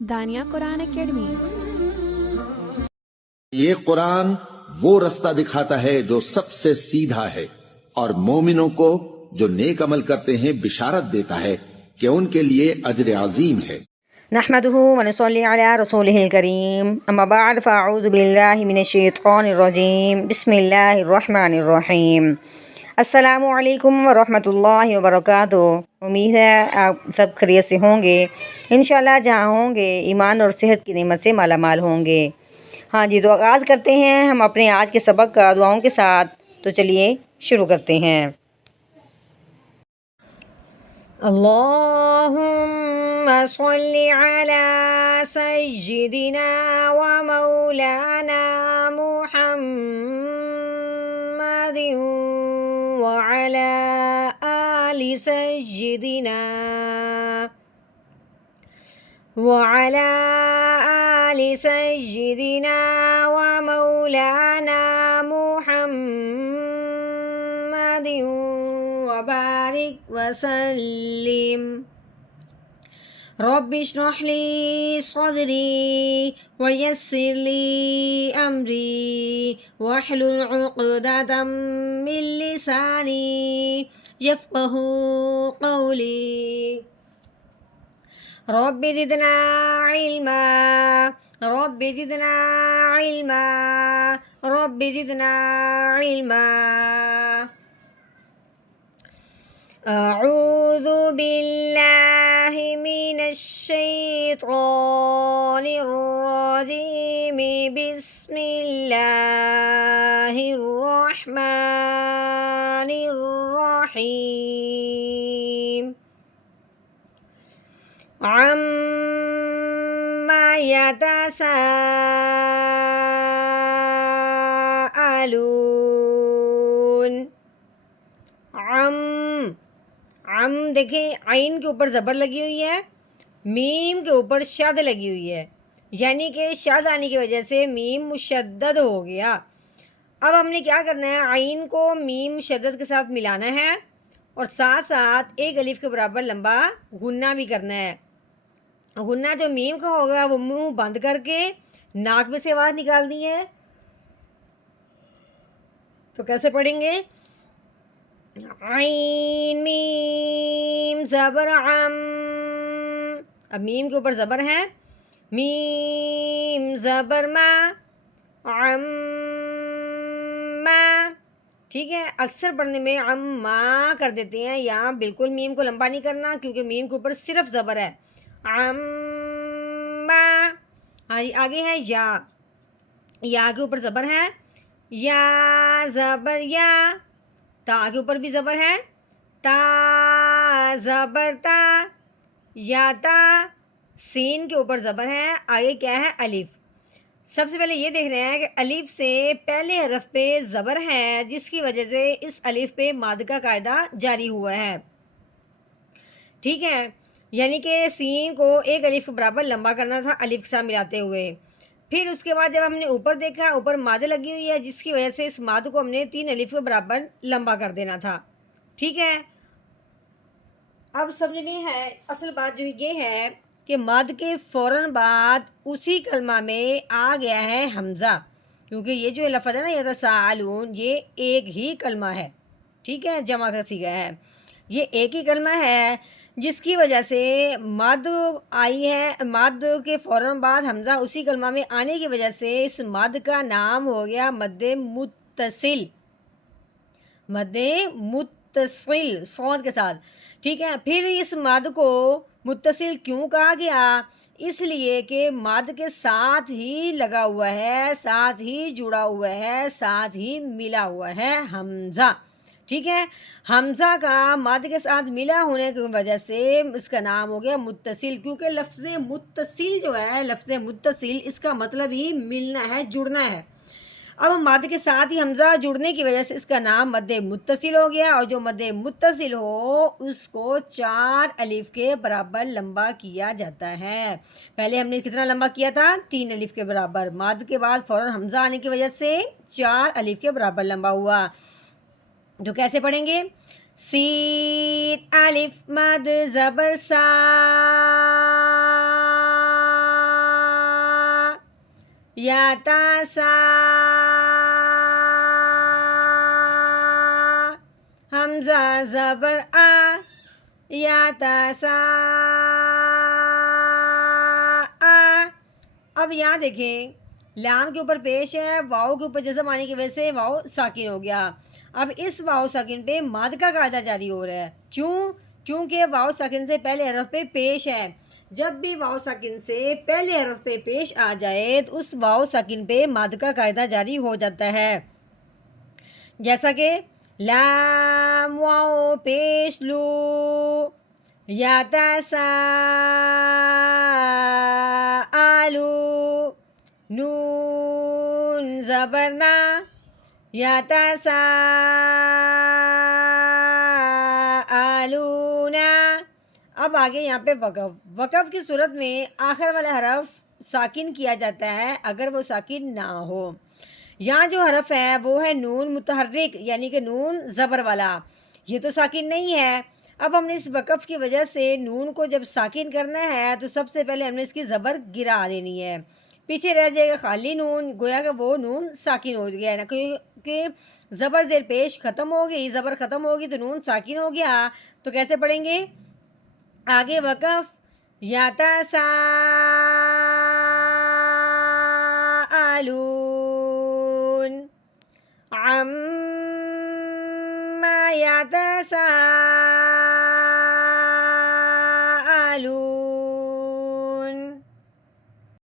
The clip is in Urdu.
دانیہ قرآن اکیڈمی۔ یہ قرآن وہ رستہ دکھاتا ہے جو سب سے سیدھا ہے، اور مومنوں کو جو نیک عمل کرتے ہیں بشارت دیتا ہے کہ ان کے لیے اجر عظیم ہے۔ نحمده ونصلي على رسوله الكريم، اما بعد فاعوذ بالله من الشیطان الرجیم، بسم اللہ الرحمن الرحیم۔ السلام علیکم ورحمۃ اللہ وبرکاتہ۔ امید ہے آپ سب خیریت سے ہوں گے، انشاءاللہ جہاں ہوں گے ایمان اور صحت کی نعمت سے مالا مال ہوں گے۔ ہاں جی، تو آغاز کرتے ہیں ہم اپنے آج کے سبق کا دعاؤں کے ساتھ، تو چلیے شروع کرتے ہیں۔ اللہم صلی علی سیدنا و مولانا محمد وعلی آل سیدنا وعلی آل سیدنا و مولانا محمد وبارک وسلم۔ رب اشرح لی صدری ویسر لی امری واحلل عقدۃ من لسانی یفقہوا قولی۔ رب زدنا علما رب زدنا علما رب زدنا علما۔ اعوذ باللہ من الشیطان الرجیم، بسم اللہ الرحمن الرحیم۔ عما یتساءلون۔ عم دیکھیں، عین کے اوپر زبر لگی ہوئی ہے، میم کے اوپر شد لگی ہوئی ہے، یعنی کہ شد آنے کی وجہ سے میم مشدد ہو گیا۔ اب ہم نے کیا کرنا ہے، عین کو میم مشدد کے ساتھ ملانا ہے اور ساتھ ساتھ ایک الف کے برابر لمبا غنہ بھی کرنا ہے۔ غنہ جو میم کا ہوگا وہ منہ بند کر کے ناک میں سے آواز نکالنی ہے۔ تو کیسے پڑھیں گے؟ عین میم زبر عم، اب میم کے اوپر زبر ہے، میم زبر ما، عم ما، ٹھیک ہے۔ اکثر پڑھنے میں عم ما کر دیتے ہیں، یہاں بالکل میم کو لمبا نہیں کرنا کیونکہ میم کے اوپر صرف زبر ہے، عم ما۔ ہاں جی، آگے ہے یا، یا کے اوپر زبر ہے، یا زبر یا، تا کے اوپر بھی زبر ہے، تا زبر تا، یا تا۔ سین کے اوپر زبر ہے، آگے کیا ہے؟ الف۔ سب سے پہلے یہ دیکھ رہے ہیں کہ الف سے پہلے حرف پہ زبر ہے، جس کی وجہ سے اس الف پہ ماد کا قاعدہ جاری ہوا ہے، ٹھیک ہے۔ یعنی کہ سین کو ایک الف کے برابر لمبا کرنا تھا الف کے ساتھ ملاتے ہوئے۔ پھر اس کے بعد جب ہم نے اوپر دیکھا، اوپر ماد لگی ہوئی ہے، جس کی وجہ سے اس ماد کو ہم نے 3 الف کے برابر لمبا کر دینا تھا، ٹھیک ہے۔ اب سمجھنی ہے اصل بات جو یہ ہے کہ ماد کے فوراً بعد اسی کلمہ میں آ گیا ہے حمزہ، کیونکہ یہ جو لفظ ہے نا یتساءلون، یہ ایک ہی کلمہ ہے، ٹھیک ہے، جمع کا صیغہ ہے، یہ ایک ہی کلمہ ہے، جس کی وجہ سے مد آئی ہے۔ مد کے فوراً بعد حمزہ اسی کلمہ میں آنے کی وجہ سے اس مد کا نام ہو گیا مد متصل، مد متصل صوت کے ساتھ، ٹھیک ہے۔ پھر اس مد کو متصل کیوں کہا گیا؟ اس لیے کہ مد کے ساتھ ہی لگا ہوا ہے، ساتھ ہی جڑا ہوا ہے، ساتھ ہی ملا ہوا ہے حمزہ، ٹھیک ہے۔ حمزہ کا مد کے ساتھ ملا ہونے کی وجہ سے اس کا نام ہو گیا متصل، کیونکہ لفظ متصل جو ہے، لفظ متصل اس کا مطلب ہی ملنا ہے، جڑنا ہے۔ اب مد کے ساتھ ہی حمزہ جڑنے کی وجہ سے اس کا نام مد متصل ہو گیا، اور جو مد متصل ہو اس کو 4 الف کے برابر لمبا کیا جاتا ہے۔ پہلے ہم نے کتنا لمبا کیا تھا؟ 3 الف کے برابر، مد کے بعد فوراً حمزہ آنے کی وجہ سے 4 الف کے برابر لمبا ہوا۔ تو کیسے پڑھیں گے؟ سین الف مد زبر سا، یا تا سا، حمزہ زبر آ، یا تا سا آ۔ اب یہاں دیکھیں لام کے اوپر پیش ہے، واؤ کے اوپر جزم آنے کی وجہ سے واؤ ساکن ہو گیا۔ اب اس واؤ ساکن پہ مد کا قاعدہ جاری ہو رہا ہے، کیونکہ واؤ ساکن سے پہلے حرف پہ پیش ہے۔ جب بھی واؤ ساکن سے پہلے حرف پہ پیش آ جائے تو اس واؤ ساکن پہ مد کا قاعدہ جاری ہو جاتا ہے، جیسا کہ لام واؤ پیش لو، یا تا سا آلو، نون زبرنا، یا تا سا آلونا۔ اب آگے یہاں پہ وقف کی صورت میں آخر والا حرف ساکن کیا جاتا ہے اگر وہ ساکن نہ ہو۔ یہاں جو حرف ہے وہ ہے نون متحرک، یعنی کہ نون زبر والا، یہ تو ساکن نہیں ہے۔ اب ہم نے اس وقف کی وجہ سے نون کو جب ساکن کرنا ہے تو سب سے پہلے ہم نے اس کی زبر گرا دینی ہے، پیچھے رہ جائے گا خالی نون، گویا کہ وہ نون ساکن ہو گیا ہے نا، کیونکہ زبر زیر پیش ختم ہو گئی، زبر ختم ہوگی تو نون ساکن ہو گیا۔ تو کیسے پڑھیں گے آگے وقف، یا تا سا آلون، عما یا تا سا